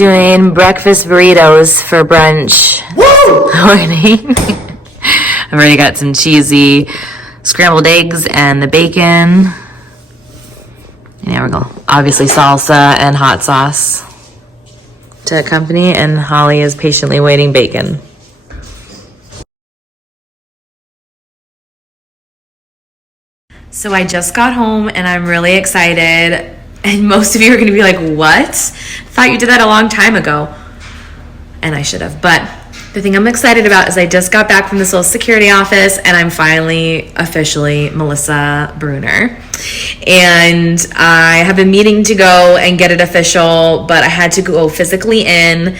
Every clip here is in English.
doing breakfast burritos for brunch. Woo! Morning. I've already got some cheesy scrambled eggs and the bacon. And there we go. Obviously salsa and hot sauce to accompany, and Holly is patiently waiting bacon. So I just got home and I'm really excited. And most of you are going to be like, what? Thought you did that a long time ago. And I should have. But the thing I'm excited about is I just got back from the Social Security office and I'm finally officially Melissa Bruner. And I have been meaning to go and get it official, but I had to go physically in.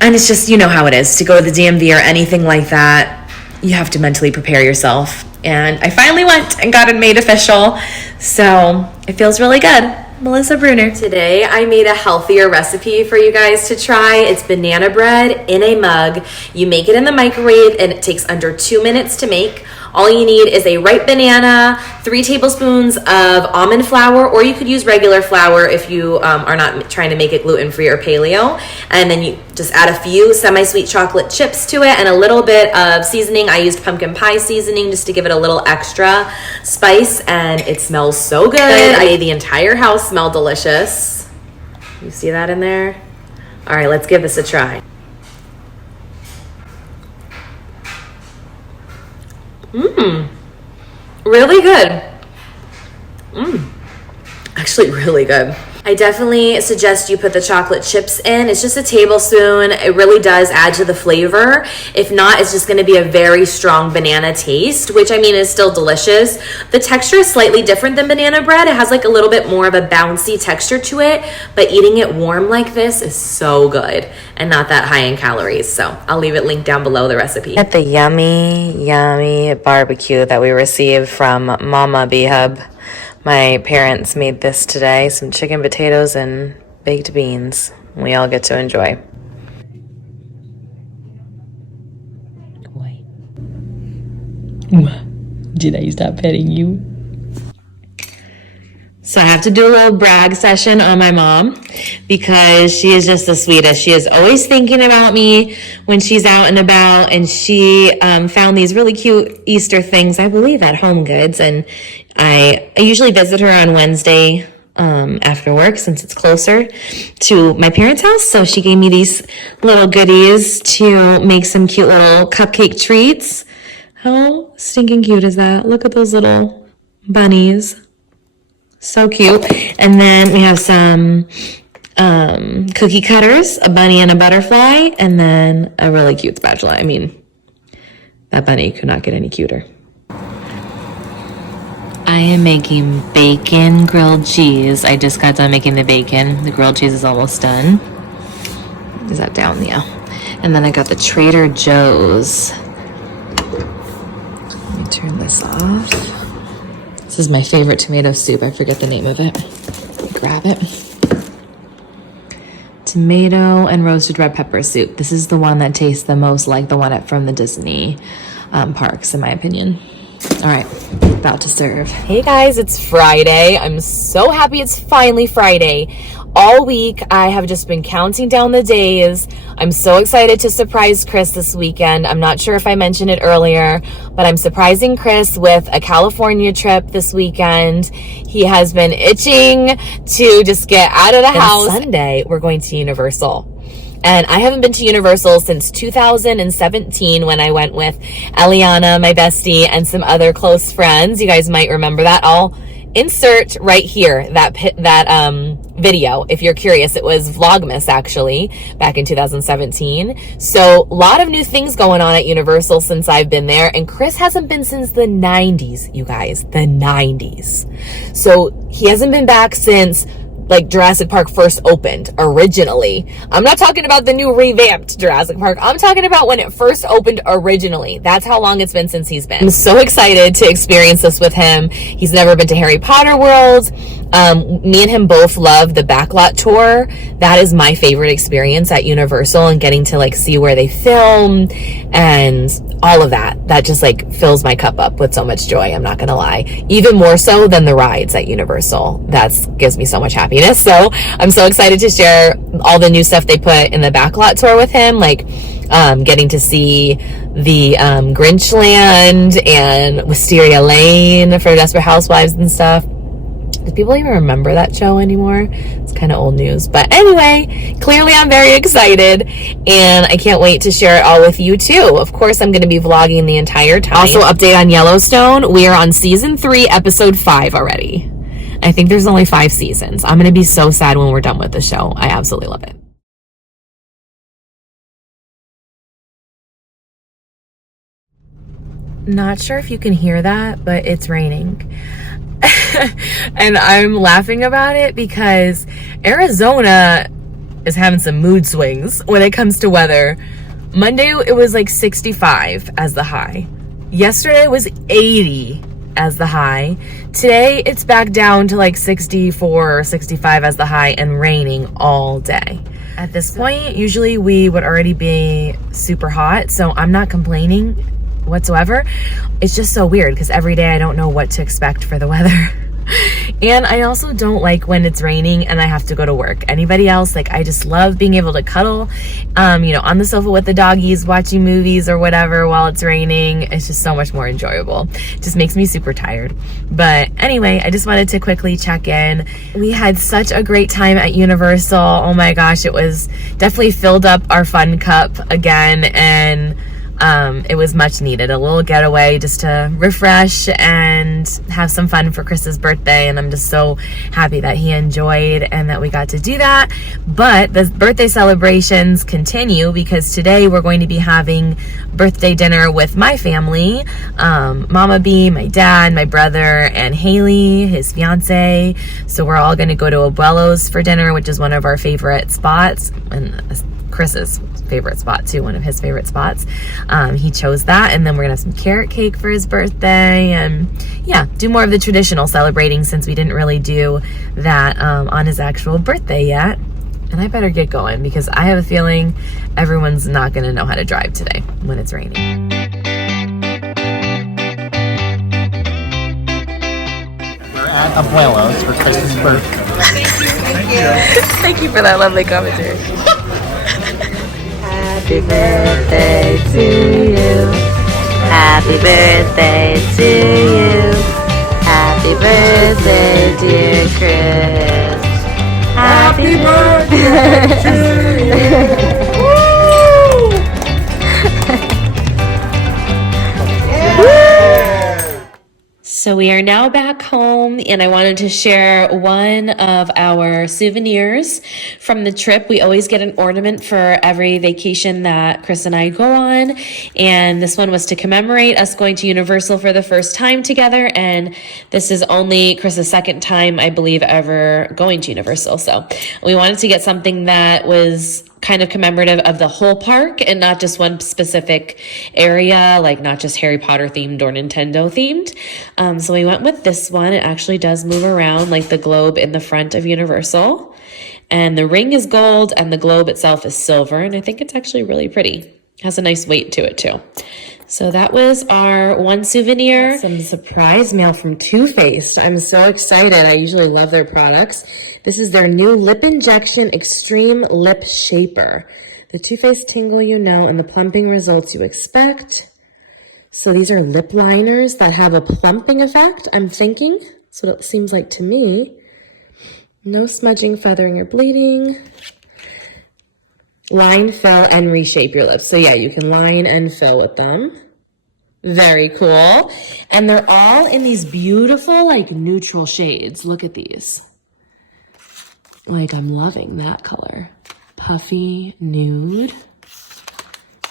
And it's just, you know how it is. To go to the DMV or anything like that, you have to mentally prepare yourself. And I finally went and got it made official. So it feels really good. Melissa Bruner. Today I made a healthier recipe for you guys to try. It's banana bread in a mug. You make it in the microwave and it takes under 2 minutes to make. All you need is a ripe banana, 3 tablespoons of almond flour, or you could use regular flour if you are not trying to make it gluten-free or paleo. And then you just add a few semi-sweet chocolate chips to it and a little bit of seasoning. I used pumpkin pie seasoning just to give it a little extra spice, and it smells so good. I made the entire house smell delicious. You see that in there? All right, let's give this a try. Really good. Actually really good. I definitely suggest you put the chocolate chips in. It's just a tablespoon. It really does add to the flavor. If not, it's just going to be a very strong banana taste, which I mean is still delicious. The texture is slightly different than banana bread. It has like a little bit more of a bouncy texture to it, but eating it warm like this is so good and not that high in calories. So I'll leave it linked down below, the recipe. At the yummy barbecue that we received from Mama B-Hub. My parents made this today, some chicken, potatoes, and baked beans. We all get to enjoy. Why? Did I stop petting you? So I have to do a little brag session on my mom because she is just the sweetest. She is always thinking about me when she's out and about, and she found these really cute Easter things, I believe, at Home Goods, and I usually visit her on Wednesday after work since it's closer to my parents' house. So she gave me these little goodies to make some cute little cupcake treats. How stinking cute is that? Look at those little bunnies. So cute. And then we have some cookie cutters, a bunny and a butterfly, and then a really cute spatula. I mean, that bunny could not get any cuter. I am making bacon grilled cheese. I just got done making the bacon. The grilled cheese is almost done. Is that down? Yeah. And then I got the Trader Joe's. Let me turn this off. This is my favorite tomato soup. I forget the name of it. Grab it. Tomato and roasted red pepper soup. This is the one that tastes the most like the one from the Disney parks, in my opinion. All right, about to serve. Hey guys, it's Friday. I'm so happy it's finally Friday. All week, I have just been counting down the days. I'm so excited to surprise Chris this weekend. I'm not sure if I mentioned it earlier, but I'm surprising Chris with a California trip this weekend. He has been itching to just get out of the house. Sunday, we're going to Universal. And I haven't been to Universal since 2017 when I went with Eliana, my bestie, and some other close friends. You guys might remember that. I'll insert right here that video if you're curious. It was Vlogmas actually back in 2017. So a lot of new things going on at Universal since I've been there, and Chris hasn't been since the 90s, you guys, the 90s. So he hasn't been back since like Jurassic Park first opened originally. I'm not talking about the new revamped Jurassic Park. I'm talking about when it first opened originally. That's how long it's been since he's been. I'm so excited to experience this with him. He's never been to Harry Potter World. Me and him both love the backlot tour. That is my favorite experience at Universal, and getting to like see where they film and all of that just like fills my cup up with so much joy. I'm not gonna lie, even more so than the rides at Universal. That gives me so much happiness. So I'm so excited to share all the new stuff they put in the backlot tour with him, like getting to see the Grinch Land and Wisteria Lane for Desperate Housewives and stuff. Do people even remember that show anymore? It's kind of old news. But anyway, clearly I'm very excited, and I can't wait to share it all with you too. Of course, I'm going to be vlogging the entire time. Also, update on Yellowstone. We are on season 3, episode 5 already. I think there's only 5 seasons. I'm going to be so sad when we're done with the show. I absolutely love it. Not sure if you can hear that, but it's raining. And I'm laughing about it because Arizona is having some mood swings when it comes to weather. Monday, it was like 65 as the high. Yesterday was 80 as the high. Today, it's back down to like 64 or 65 as the high and raining all day. At this point, usually we would already be super hot, so I'm not complaining whatsoever. It's just so weird because every day I don't know what to expect for the weather. And I also don't like when it's raining and I have to go to work. Anybody else? Like, I just love being able to cuddle, on the sofa with the doggies, watching movies or whatever while it's raining. It's just so much more enjoyable. It just makes me super tired. But anyway, I just wanted to quickly check in. We had such a great time at Universal. Oh my gosh, it was definitely filled up our fun cup again, and it was much needed. A little getaway just to refresh and have some fun for Chris's birthday, and I'm just so happy that he enjoyed and that we got to do that. But the birthday celebrations continue because today we're going to be having birthday dinner with my family, Mama B, my dad, my brother, and Haley, his fiance. So we're all going to go to Abuelo's for dinner, which is one of our favorite spots, and Chris's favorite spot too, one of his favorite spots. He chose that, and then we're gonna have some carrot cake for his birthday, and yeah, do more of the traditional celebrating since we didn't really do that on his actual birthday yet. And I better get going because I have a feeling everyone's not gonna know how to drive today when it's raining. We're at Abuelo's for Chris's birthday. Thank you. Thank you for that lovely commentary. Happy birthday to you. Happy birthday to you. Happy birthday, dear Chris. Happy birthday to you. So we are now back home, and I wanted to share one of our souvenirs from the trip. We always get an ornament for every vacation that Chris and I go on, and this one was to commemorate us going to Universal for the first time together, and this is only Chris's second time, I believe, ever going to Universal. So we wanted to get something that was kind of commemorative of the whole park and not just one specific area, like not just Harry Potter themed or Nintendo themed. So we went with this one. It actually does move around like the globe in the front of Universal. And the ring is gold and the globe itself is silver. And I think it's actually really pretty. It has a nice weight to it too. So that was our one souvenir. Some surprise mail from Too Faced. I'm so excited. I usually love their products. This is their new Lip Injection Extreme Lip Shaper. The Too Faced tingle you know and the plumping results you expect. So these are lip liners that have a plumping effect, I'm thinking. That's what it seems like to me. No smudging, feathering, or bleeding. Line, fill, and reshape your lips. So yeah, you can line and fill with them. Very cool. And they're all in these beautiful, like, neutral shades. Look at these. Like, I'm loving that color. Puffy nude.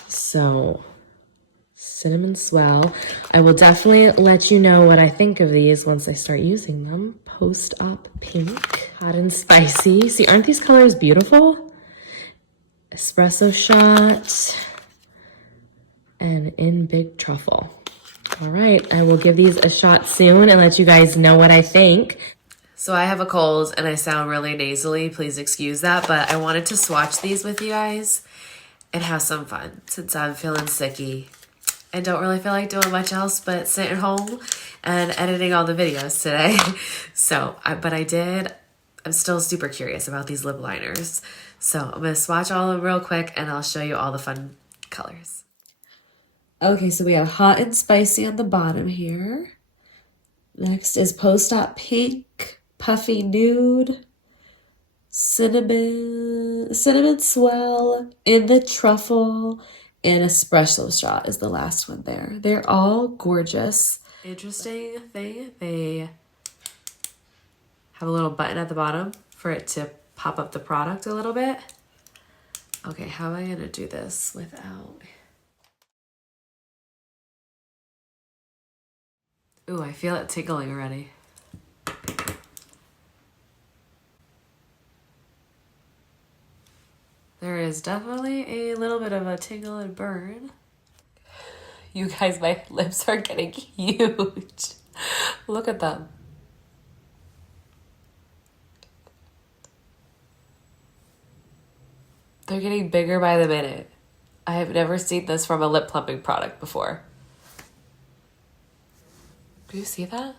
So, cinnamon swell. I will definitely let you know what I think of these once I start using them. Post-op pink. Hot and spicy. See, aren't these colors beautiful? Espresso shot, and in big truffle. All right, I will give these a shot soon and let you guys know what I think. So I have a cold and I sound really nasally. Please excuse that. But I wanted to swatch these with you guys and have some fun since I'm feeling sicky. I don't really feel like doing much else but sit at home and editing all the videos today. I'm still super curious about these lip liners. So I'm going to swatch all of them real quick and I'll show you all the fun colors. Okay, so we have hot and spicy on the bottom here. Next is post-op pink, puffy nude, cinnamon swell, in the truffle, and espresso shot is the last one there. They're all gorgeous. Interesting thing, they have a little button at the bottom for it to pop up the product a little bit. Okay, how am I gonna do this without... Ooh, I feel it tickling already. There is definitely a little bit of a tingle and burn. You guys, my lips are getting huge. Look at them. They're getting bigger by the minute. I have never seen this from a lip plumping product before. Do you see that?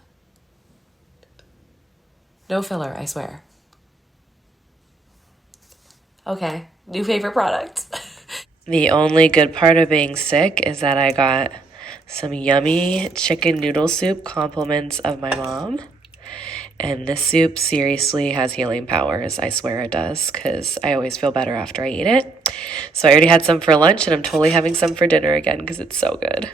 No filler, I swear. Okay, new favorite product. The only good part of being sick is that I got some yummy chicken noodle soup, compliments of my mom. And this soup seriously has healing powers. I swear it does, because I always feel better after I eat it. So I already had some for lunch, and I'm totally having some for dinner again because it's so good.